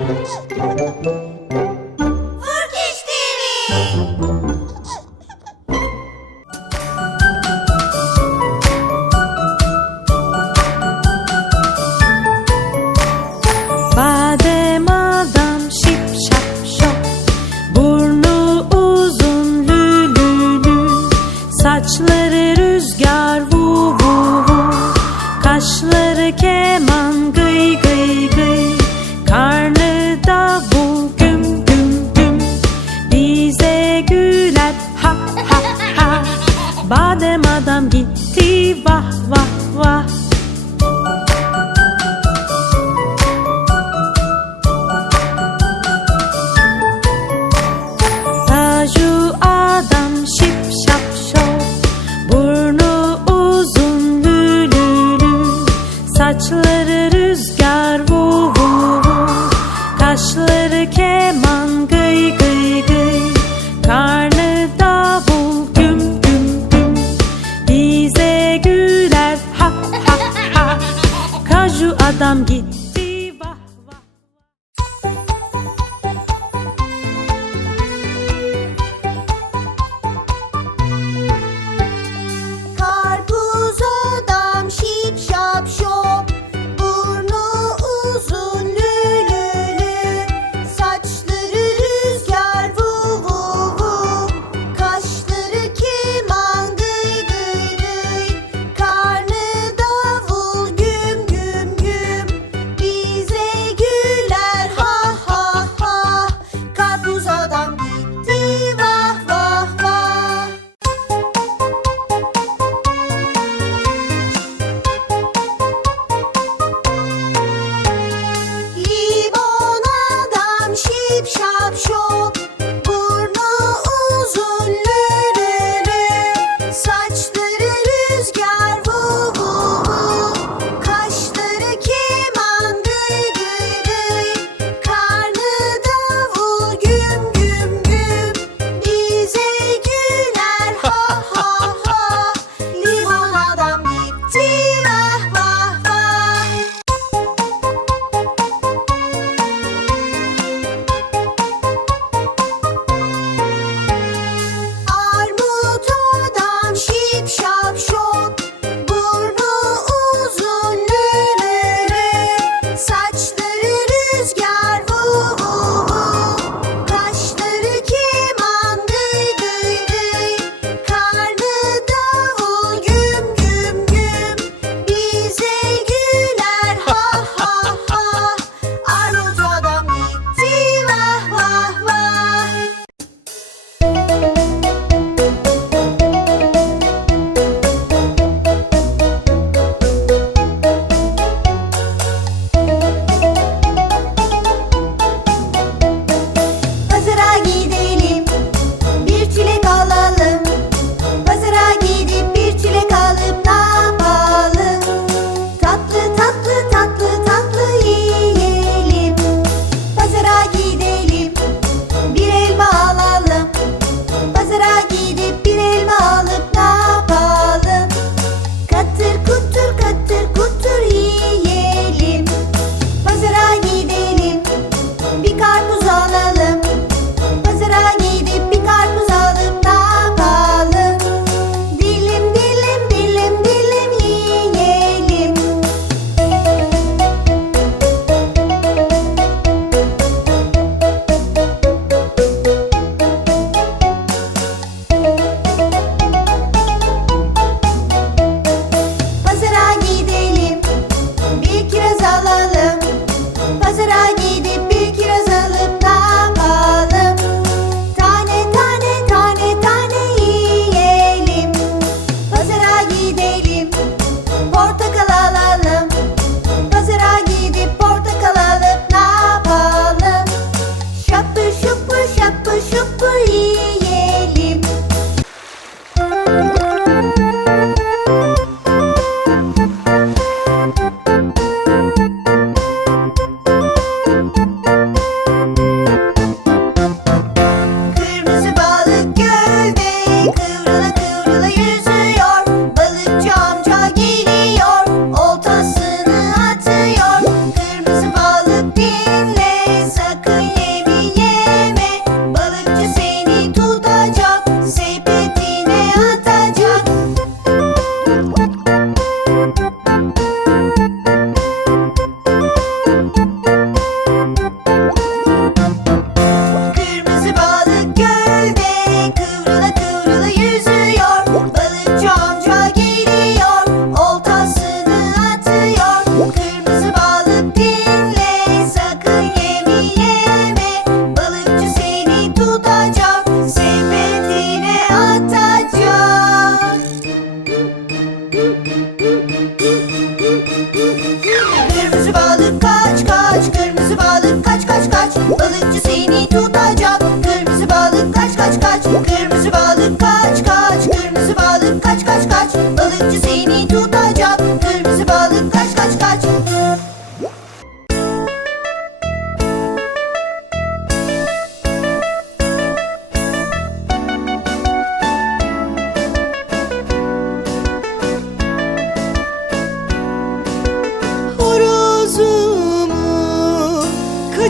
Furkiş TV Saçları keman gıy gıy gıy. Karnı davul güm güm güm. Bize güler ha ha ha. Kaju adam giy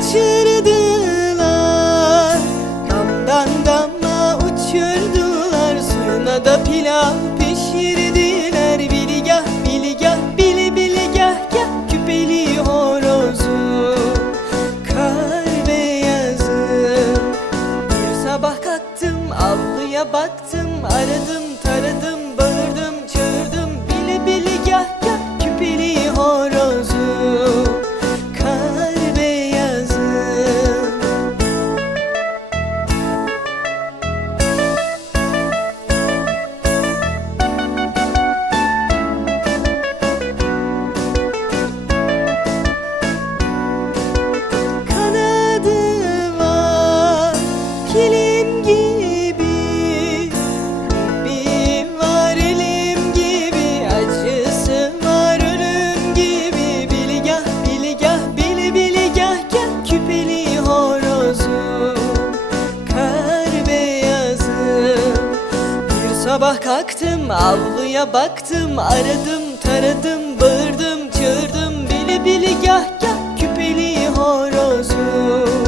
kaçırdılar. Damdan dama uçurdular Suyuna da pilav pişirdiler. Biligah biligah bili biligah gah Küpeli horozu. Kar beyazı. Bir sabah kalktım avluya baktım Sabah kalktım avluya baktım Aradım taradım bağırdım çığırdım Bili bili gah gah küpeli horozu.